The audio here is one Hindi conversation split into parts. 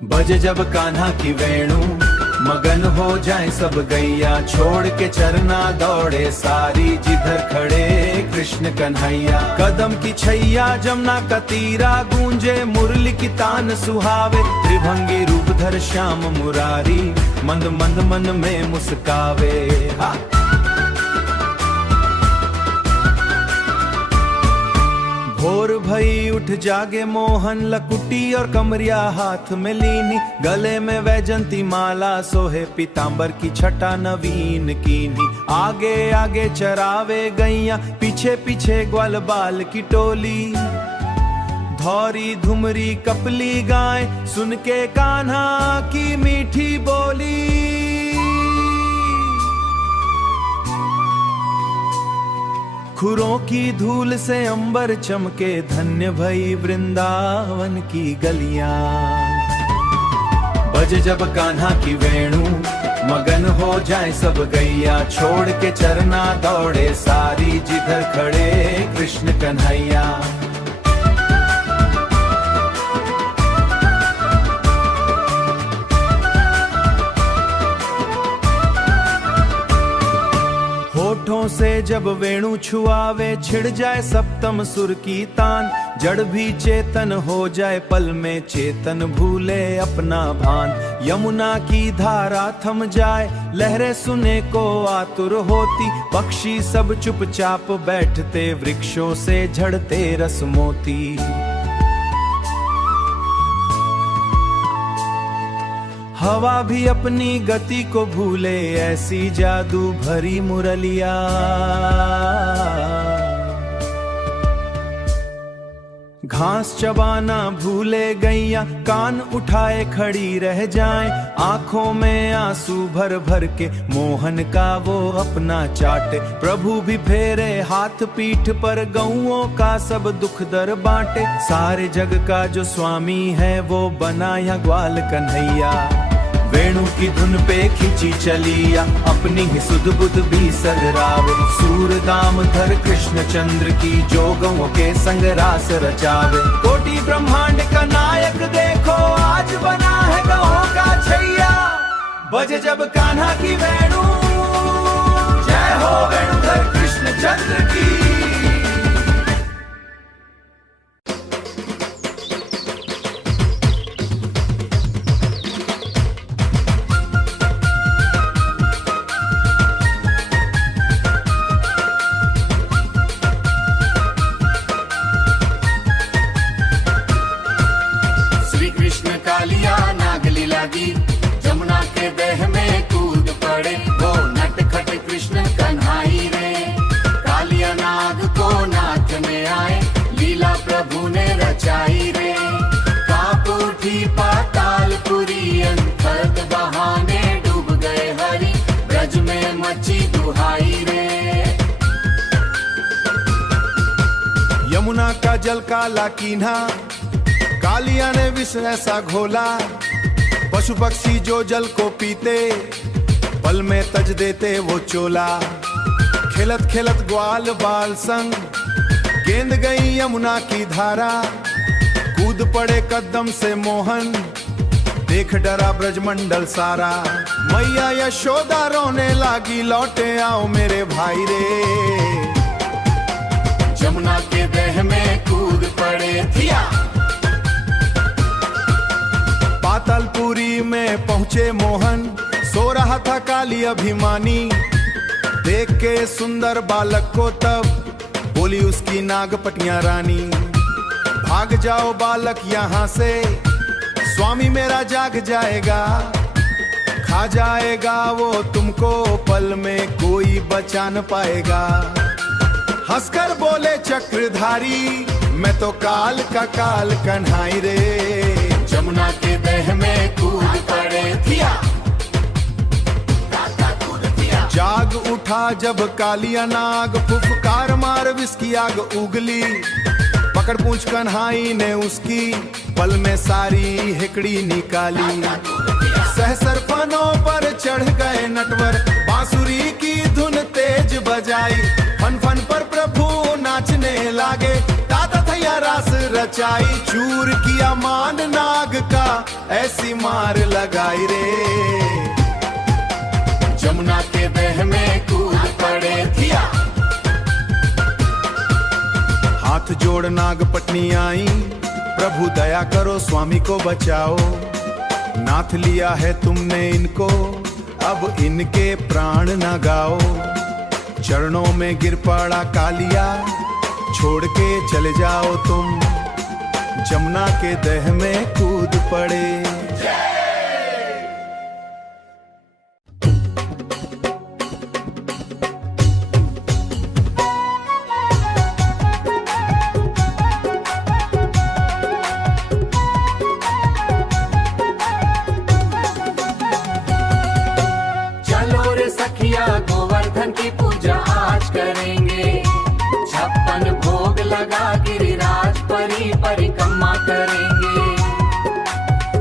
बजे जब कान्हा की वेणु, मगन हो जाए सब गैया। छोड़ के चरना दौड़े सारी, जिधर खड़े कृष्ण कन्हैया। कदम की छैया जमुना का तीरा, गूंजे मुरली की तान सुहावे। त्रिभंगी रूप धर श्याम मुरारी, मंद मंद मन में मुस्कावे। भोर भई उठ जागे मोहन, लकुटी और कमरिया हाथ में लीनी। गले में वैजंती माला, सोहे पीतांबर की छटा नवीन कीनी। आगे आगे चरावे गैया, पीछे पीछे ग्वाल बाल की टोली। धौरी धुमरी कपली गाय, सुन के कान्हा की मीठी बोली। खुरों की धूल से अंबर चमके, धन्य भई वृंदावन की गलियां। बजे जब कान्हा की वेणु, मगन हो जाए सब गैया। छोड़ के चरना दौड़े सारी, जिधर खड़े कृष्ण कन्हैया। होठों से जब वेणु छुआवे, छिड़ जाए सप्तम सुर की तान। जड़ भी चेतन हो जाए, पल में चेतन भूले अपना भान। यमुना की धारा थम जाए, लहरें सुने को आतुर होती। पक्षी सब चुपचाप बैठते, वृक्षों से झड़ते रस मोती। हवा भी अपनी गति को भूले, ऐसी जादू भरी मुरलिया। घास चबाना भूले गैया, कान उठाए खड़ी रह जाएं। आंखों में आंसू भर भर के, मोहन का वो अपना चाटे। प्रभु भी फेरे हाथ पीठ पर, गौओं का सब दुख दर बांटे। सारे जग का जो स्वामी है, वो बना या ग्वाल कन्हैया। वेणु की धुन पे खिंची चलिया, अपनी ही सुध बुध भी सगरावे। सूरदाम धर कृष्ण चंद्र की, जोगों के संग रास रचावे। कोटि ब्रह्मांड का नायक देखो, आज बना है गौओं का छैया। बजे जब कान्हा की वेणु, जय हो वेणुधर कृष्ण चंद्र की। जमुना के देह में कूद पड़े, वो नटखट कृष्ण कन्हाई रे। कालिया नाग को नाथ में आए, लीला प्रभु ने रचाई रे। कांप उठी पातालपुरी, अंतर्त बहाने डूब गए हरि। ब्रज में मची दुहाई रे। यमुना का जल काला कीन्हा, कालिया ने विष ऐसा घोला। पशु पक्षी जो जल को पीते, पल में तज देते वो चोला। खेलत खेलत ग्वाल बाल संग, गेंद गई यमुना की धारा। कूद पड़े कदम से मोहन, देख डरा ब्रजमंडल सारा। मैया यशोदा रोने लागी, लौटे आओ मेरे भाई रे। जमुना के देह में कूद पड़े थिया। पातालपुरी में पहुँचे मोहन, सो रहा था काली अभिमानी। देख के सुंदर बालक को तब, बोली उसकी नागपटिया रानी। भाग जाओ बालक यहाँ से, स्वामी मेरा जाग जाएगा। खा जाएगा वो तुमको, पल में कोई बचा न पाएगा। हंसकर बोले चक्रधारी, मैं तो काल का काल कन्हाई रे। जमुना के देह में कूद पड़े थिया। जाग उठा जब कालिया नाग, फुफकार मार विष की आग उगली। पकड़ पूंछ कन्हाई ने उसकी, पल में सारी हिकड़ी निकाली। सहस्र फनों पर चढ़ गए नटवर, बांसुरी की धुन तेज बजाई। फन फन पर प्रभु नाचने लागे, ताता थैया रास रचाई, चूर किया मान नाग का, ऐसी मार लगाई रे। जमुना के देह में कूद पड़े थिया, हाथ जोड़ नाग पत्नी आई, प्रभु दया करो स्वामी को बचाओ। नाथ लिया है तुमने इनको, अब इनके प्राण न गाओ। चरणों में गिर पड़ा कालिया, छोड़ के चले जाओ तुम, जमुना के देह में कूद पड़े। चलो रे सखिया गोवर्धन की पूजा आज करेंगे, 56 भोग लगा गिरिराज परी परिक्रमा करेंगे।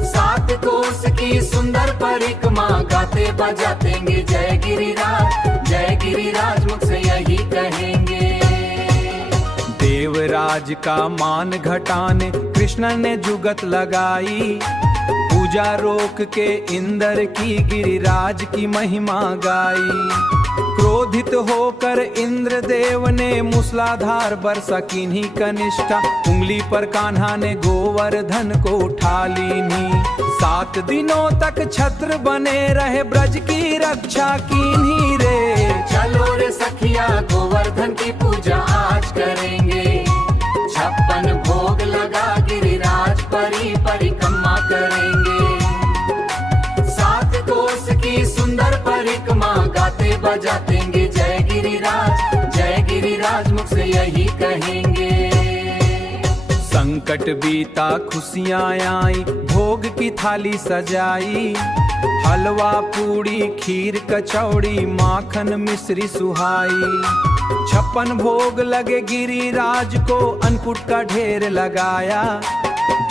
7 कोस की सुंदर परिक्रमा गाते बजातेंगे, जय गिरिराज मुख से यही कहेंगे। देवराज का मान घटाने कृष्ण ने जुगत लगाई, पूजा रोक के इंद्र की गिरिराज की महिमा गाई। क्रोधित होकर इंद्र देव ने मूसलाधार बरसा कीन्ही कनिष्ठा, उंगली पर कान्हा ने गोवर्धन को उठा लीनी। 7 दिनों तक छत्र बने रहे, ब्रज की रक्षा कीन्ही रे। चलो रे सखिया गोवर्धन की पूजा आज करेंगे, 56 भोग लगा गिरिराज परी परिक्रमा करेंगे। 7 कोस की सुंदर परिक्रमा गाते बजातेंगे, जय गिरिराज मुख से यही कहेंगे। संकट बीता खुशियाँ आई, भोग की थाली सजाई, हलवा पूड़ी खीर कचौड़ी माखन मिश्री सुहाई। 56 भोग लगे गिरिराज को, अन्नकूट का ढेर लगाया।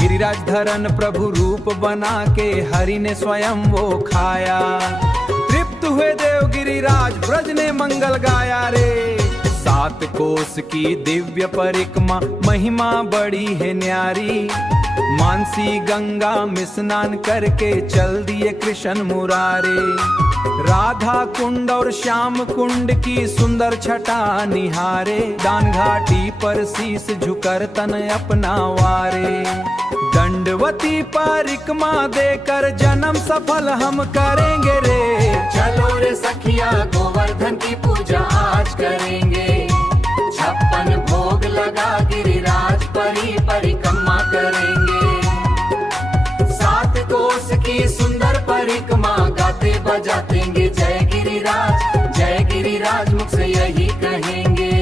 गिरिराज धरन प्रभु रूप बना के हरि ने स्वयं वो खाया। तृप्त हुए देव गिरिराज ब्रज ने मंगल गाया रे। 7 कोस की दिव्य परिक्रमा महिमा बड़ी है न्यारी, मानसी गंगा में स्नान करके चल दिए कृष्ण मुरारे। राधा कुंड और श्याम कुंड की सुंदर छटा निहारे, दान घाटी पर शीस झुकर तन अपना वारे। दंडवती परिक्रमा देकर जन्म सफल हम करेंगे रे। चलो रे सखिया गोवर्धन की पूजा आज करेंगे, 56 भोग लगा गिरिराज परी परिक्रमा करेंगे। 7 कोस की सुंदर परिक्रमा गाते बजातेंगे, जय गिरिराज मुख से यही कहेंगे।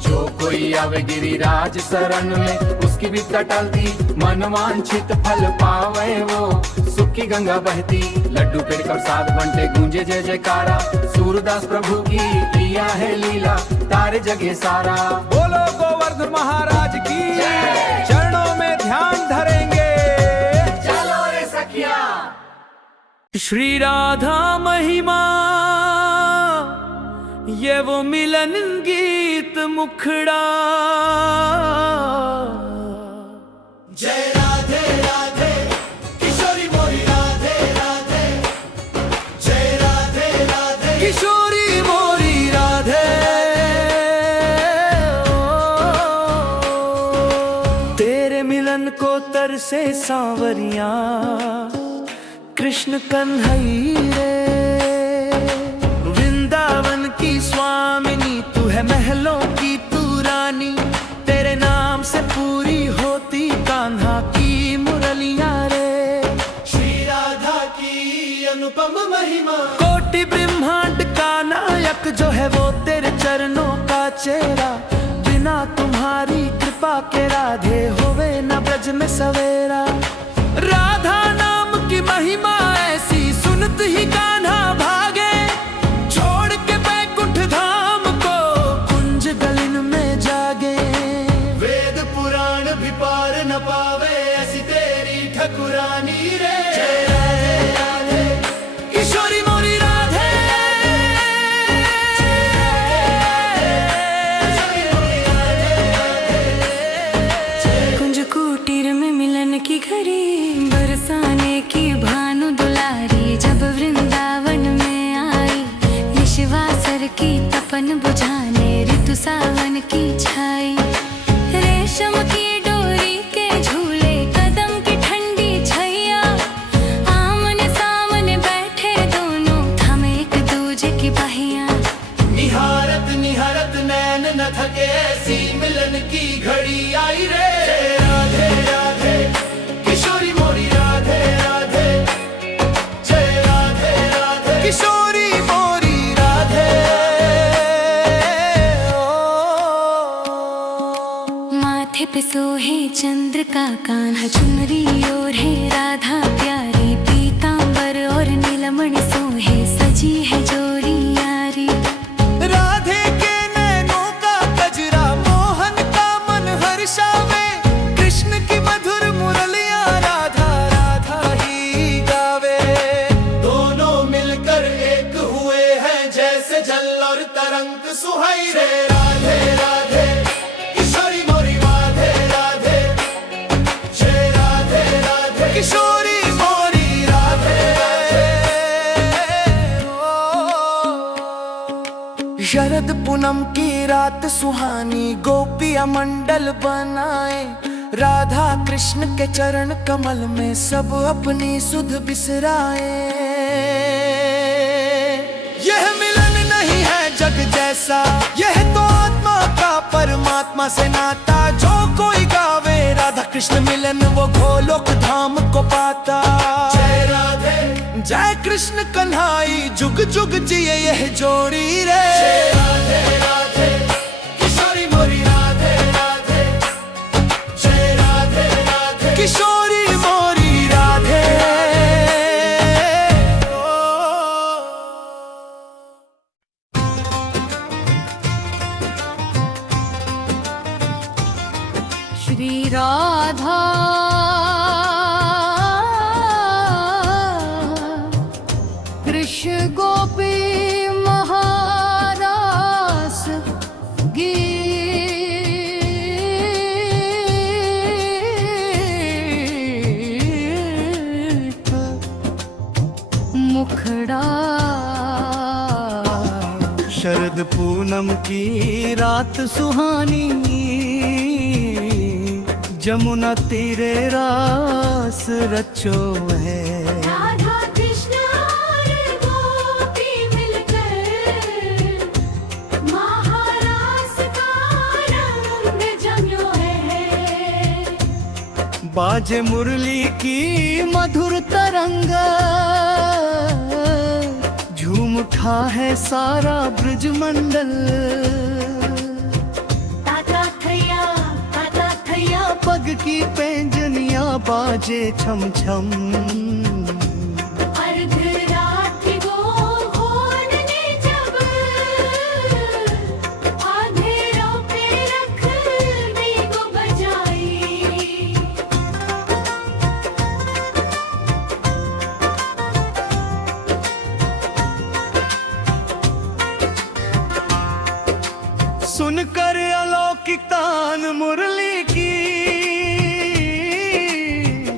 जो कोई आवे गिरिराज शरण में, उसकी भी टलती मन वांछित फल पावे वो। सुखी गंगा बहती लड्डू पेड़ प्रसाद बंटे, गूंजे जय जयकारा। सूरदास प्रभु की किया है लीला, तारे जगे सारा। बोलो गोवर्धन महाराज की, चरणों में ध्यान धरेंगे। चलो रे सखिया। श्री राधा महिमा ये वो मिलन गीत मुखड़ा। जय राधे राधे किशोरी मोरी राधे राधे, जय राधे राधे किशोरी मोरी राधे। तेरे मिलन को तरसे सांवरिया, कृष्ण कन्हैया वृंदावन की स्वामिनी, तू है महलों की तू रानी। तेरे नाम से पूरी होती कान्हा की मुरलियां रे। श्री राधा की अनुपम महिमा, कोटि ब्रह्मांड का नायक जो है वो तेरे चरणों का चेहरा। बिना तुम्हारी कृपा के राधे होवे न ब्रज में सवेरा। राधा नाम की महिमा ऐसी सुनत ही कान्हा भागे, छोड़ के बैकुंठ धाम को कुंज गलिन में जागे। वेद पुराण भी पार न पावे ऐसी तेरी ठकुरानी रे। जय राधे राधे किशोरी मोरी राधे। माथे पे सोहे चंद्र का कान्हा, चुनरी और है राधा प्यारी, पीतांबर और नीलमणि सोहे सजी है जोड़ी यारी। राधे के नैनों का गजरा मोहन का मन हर्षावे, कृष्ण की मधुर मुरलियां राधा राधा ही गावे। दोनों मिलकर एक हुए हैं जैसे जल और तरंग सुहाई रे। राधे राधे किशोरी मोरी राधे राधे, जय राधे राधे किशोरी मोरी राधे। शरद पूनम की रात सुहानी, गोपिया मंडल बनाए, राधा कृष्ण के चरण कमल में सब अपनी सुध बिसराए। यह मिलन नहीं है जग जैसा, यह तो आत्मा का परमात्मा से नाता। जो कोई गावे राधा कृष्ण मिलन, वो गोलोक धाम को पाता। जय राधे जय कृष्ण कन्हाई, जुग जुग जिए यह जोड़ी रे। राधे राधे किशोरी मोरी राधे राधे, जय राधे राधे किशोरी मोरी राधे। श्री राधा कृष्ण गोपी महारास गीत, मुखड़ा। शरद पूनम की रात सुहानी, जमुना तीरे रास रचो है। राधा कृष्ण और गोपी मिलकर महारास का रंग जम्यो है। बाजे मुरली की मधुर तरंग, झूम उठा है सारा ब्रज मंडल। पग की पैंजनिया बाजे छम छम, अर्धरात्रि को होन ने जब अंधेरों पे रख को बजाई। सुनकर अलौकिक तान मुरली की,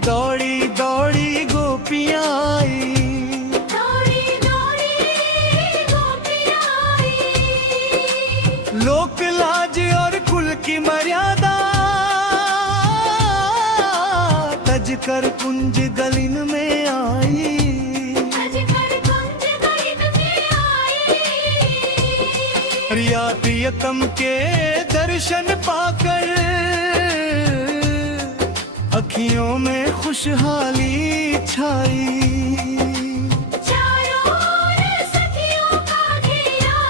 दौड़ी दौड़ी गोपियां आई। दौड़ी दौड़ी गोपियां आई। लोक लाज और कुल की मर्यादा, तज कर कुंज गलिन में आई। रिया प्रियतम के दर्शन पाकर, अखियों में खुशहाली छाई। चारों ओर सखियों का घेरा,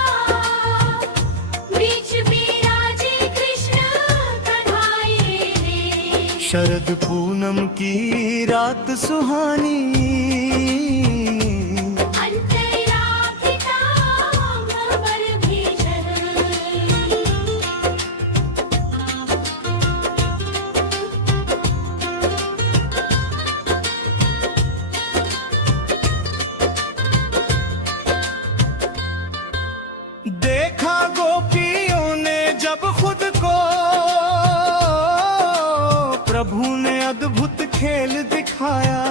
बीच बिराजे कृष्ण कन्हाई रे। शरद पूनम की रात सुहानी, देखा गोपियों ने जब खुद को, प्रभु ने अद्भुत खेल दिखाया।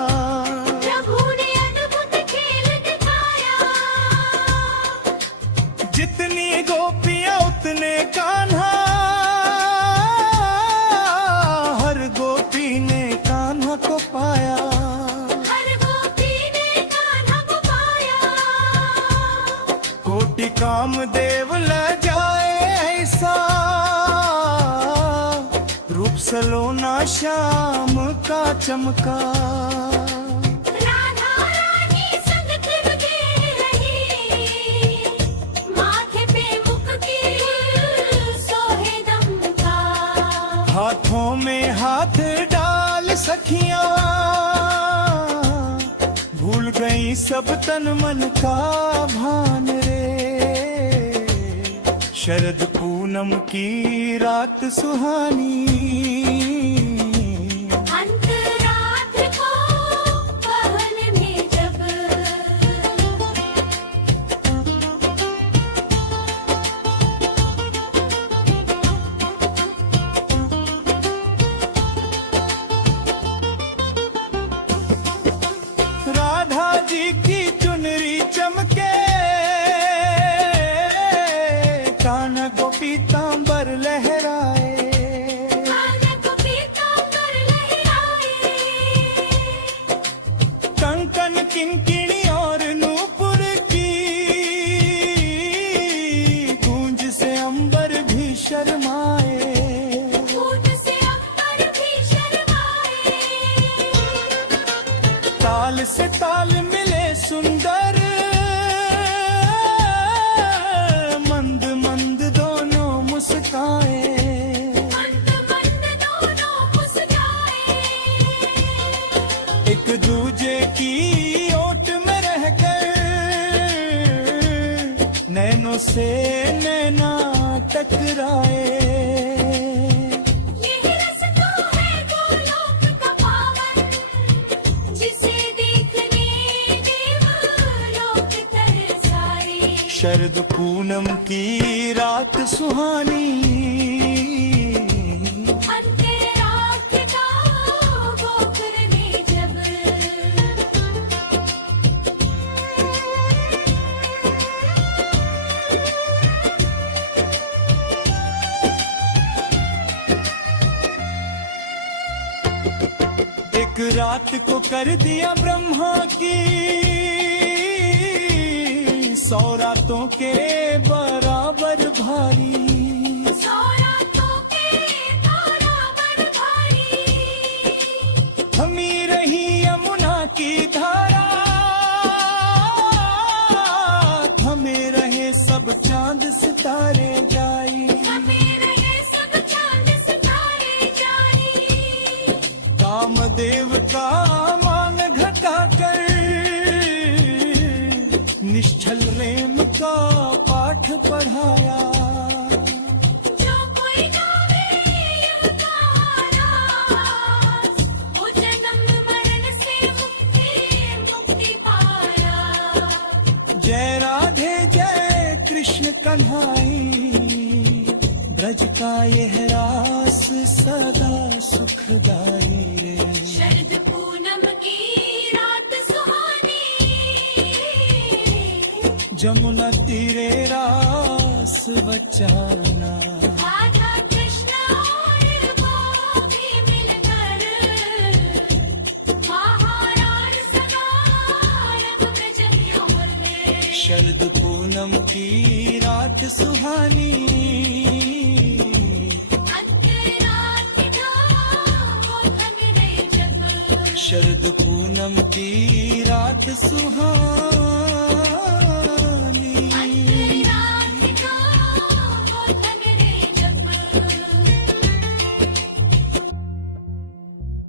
प्रभु ने अद्भुत खेल दिखाया। जितनी गोपियां उतने कान्हा, हर गोपी ने कान्हा को पाया। हर गोपी ने कान्हा को पाया। कोटि कामदेव ल जाए ऐसा, रूप सलोना श्याम का चमका। राधा रानी संग फिर खेल रही, माथे पे मुख की सोहे दम का। हाथ आंखों में हाथ डाल सखियां भूल गई सब तन मन का भान रे। शरद पूनम की रात सुहानी अंतरात को पहन में जब राधा जी की चुनरी चमके कान्हा को पीतांबर लहराए। कंकन किंकिणी और नूपुर की गूंज से अंबर भी शर्माए। ताल से ताल मिले सुंदर मंद मंद दोनों मुस्काए। एक दूजे की ओट में रहकर नैनों से नैना टकराए। शरद पूनम की रात सुहानी अंतरात का वो करने जब एक रात को कर दिया ब्रह्मा की 100 रातों के बराबर भारी। थमी रही यमुना की धारा थमे रहे सब चांद सितारे जाई। कामदेव का मान घटाकर निश्चल प्रेम का पाठ पढ़ाया। जो कोई गावे यह कहाना वो जन्म मरण से मुक्ति पाया। जय राधे जय कृष्ण कन्हाई ब्रज का यह रास सदा सुखदाई रे। शरद पूनम की रात सुहानी जमुना तीरे रास बचाना। राधा कृष्ण और वो भी मिलकर महाराज सदा रंग ब्रज यौवन में। शरद पूनम की रात सुहानी शरद पूनम की रात सुहानी।